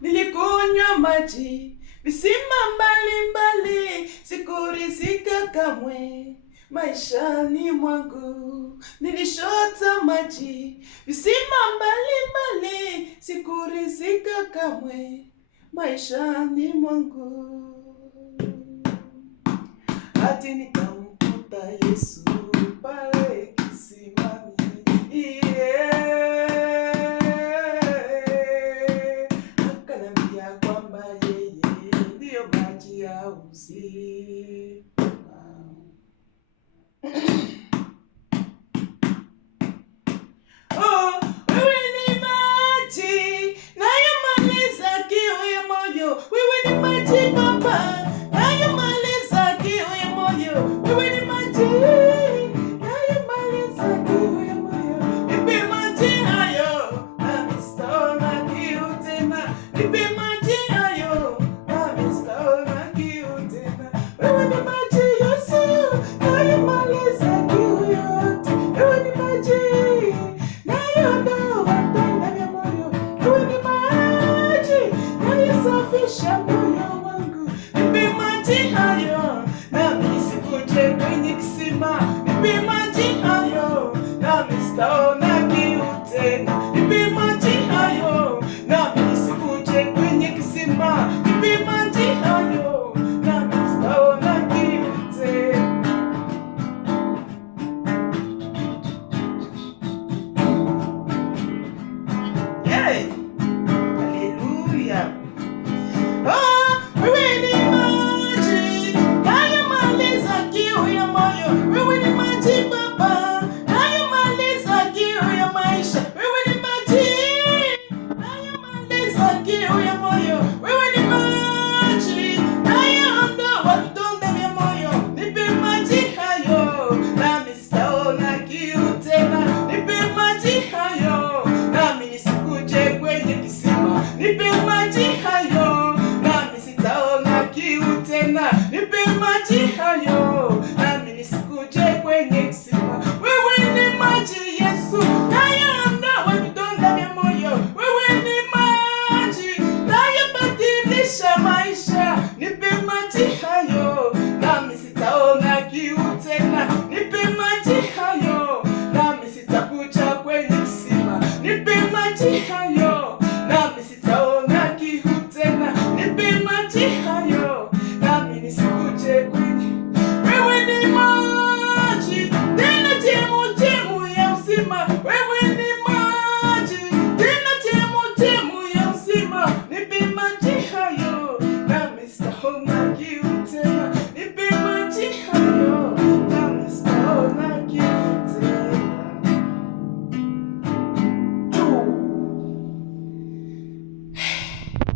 Nilikunywa maji visima mbalimbali, sikurizika kamwe maishani mwangu. Nilishota maji visima mbalimbali, sikurizika kamwe maishani mwangu. Hadi nikamkuta Yesu pale kisimani, akanambia kwamba yeye ndiyo maji ya uzima. Oh, wewe ni maji nayomaliza kiu ya moyo. Wewe ni maji Baba nayomaliza kiu ya moyo. Wewe ni maji nayomaliza kiu ya moyo. Nipe maji hayo nami sitaona kiu tena. Nipe maji hayo nami sitaona kiu tena. Wewe ni maji Yesu nayomaliza kiu yote. Wewe ni maji safisha moyo wangu. Nipe maji hayo nami nisikuje kwenye kisima. Nipe maji hayo nami sitaona kiu tena. Nipe maji hayo nami nisikuje kwenye kisima. Nipe maji hayo nami sitaona kiu tena. Yay! Hallelujah! Wewe ni maji nayomaliza kiu ya moyo. Wewe ni maji Baba nayomaliza kiu ya maisha. Wewe ni maji nayomaliza kiu ya moyo. Wewe ni maji nayoondoa vidonda vya moyo. Nipe maji hayo nami sitaona kiu tena. Nipe maji hayo nami nisikuje kwenye kisima.